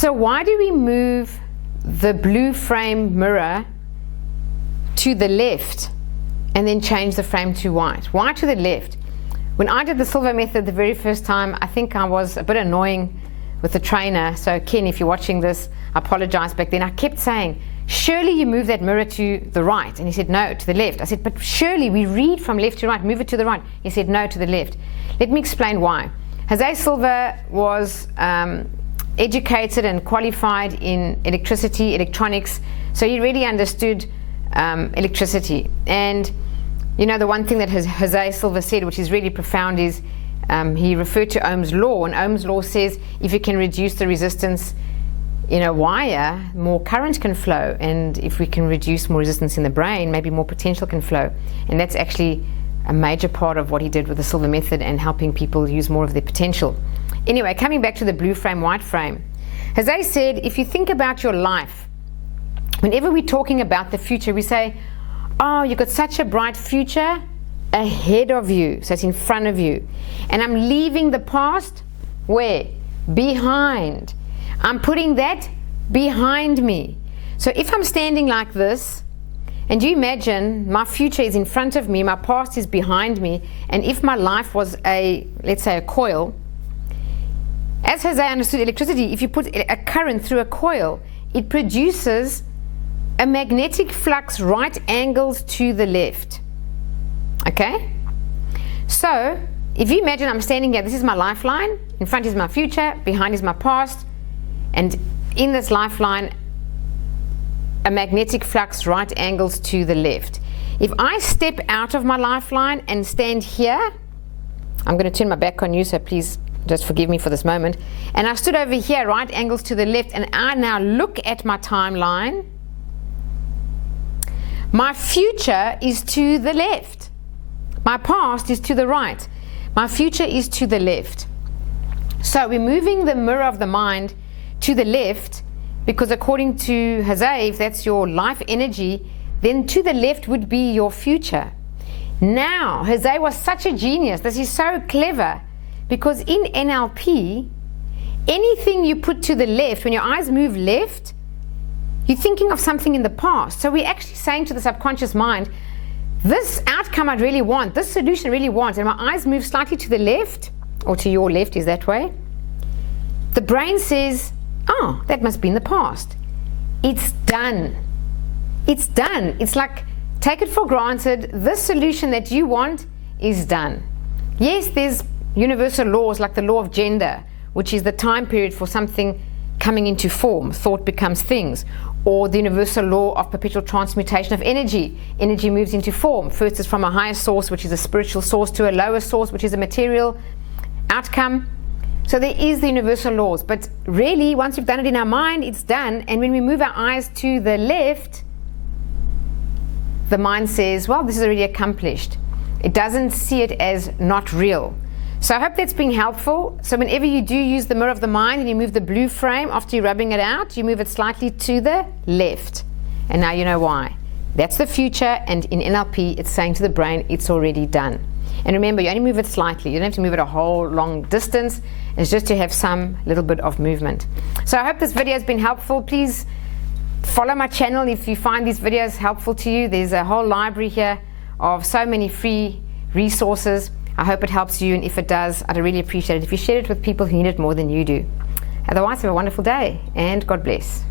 So why do we move the blue frame mirror to the left and then change the frame to white? Why to the left? When I did the Silva method the very first time, I think I was a bit annoying with the trainer. So Ken, if you're watching this, I apologize. Back then I kept saying, surely you move that mirror to the right. And he said, no, to the left. I said, but surely we read from left to right, move it to the right. He said, no, to the left. Let me explain why. Jose Silva was educated and qualified in electricity, electronics, so he really understood electricity. And you know, the one thing that Jose Silva said, which is really profound, is he referred to Ohm's law, and Ohm's law says if you can reduce the resistance in a wire, more current can flow, and if we can reduce more resistance in the brain, maybe more potential can flow. And that's actually a major part of what he did with the Silva method and helping people use more of their potential. Anyway, coming back to the blue frame, white frame, Jose said, if you think about your life, whenever we're talking about the future, we say, oh, you've got such a bright future ahead of you, so it's in front of you. And I'm leaving the past, where? Behind. I'm putting that behind me. So if I'm standing like this, and you imagine my future is in front of me, my past is behind me, and if my life was let's say a coil, as Jose understood electricity, if you put a current through a coil, it produces a magnetic flux right angles to the left. Okay? So, if you imagine I'm standing here, this is my lifeline, in front is my future, behind is my past, and in this lifeline, a magnetic flux right angles to the left. If I step out of my lifeline and stand here, I'm going to turn my back on you, so please just forgive me for this moment, and I stood over here, right angles to the left, and I now look at my timeline, my future is to the left. My past is to the right. My future is to the left. So we're moving the mirror of the mind to the left, because according to Jose, if that's your life energy, then to the left would be your future. Now, Jose was such a genius. This is so clever, because in NLP, anything you put to the left, when your eyes move left, you're thinking of something in the past. So we're actually saying to the subconscious mind, this outcome I'd really want, this solution I really want, and my eyes move slightly to the left, or to your left is that way, the brain says, oh, that must be in the past. It's done. It's done. It's like, take it for granted, this solution that you want is done. Yes, there's universal laws like the law of gender, which is the time period for something coming into form, thought becomes things, or the universal law of perpetual transmutation of energy. Energy moves into form. First is from a higher source, which is a spiritual source, to a lower source, which is a material outcome. So there is the universal laws, but really once we've done it in our mind, it's done. And when we move our eyes to the left, the mind says, well, this is already accomplished. It doesn't see it as not real. So I hope that's been helpful. So whenever you do use the mirror of the mind and you move the blue frame, after you're rubbing it out, you move it slightly to the left. And now you know why. That's the future, and in NLP, it's saying to the brain, it's already done. And remember, you only move it slightly. You don't have to move it a whole long distance. It's just to have some little bit of movement. So I hope this video has been helpful. Please follow my channel if you find these videos helpful to you. There's a whole library here of so many free resources. I hope it helps you, and if it does, I'd really appreciate it if you share it with people who need it more than you do. Otherwise, have a wonderful day, and God bless.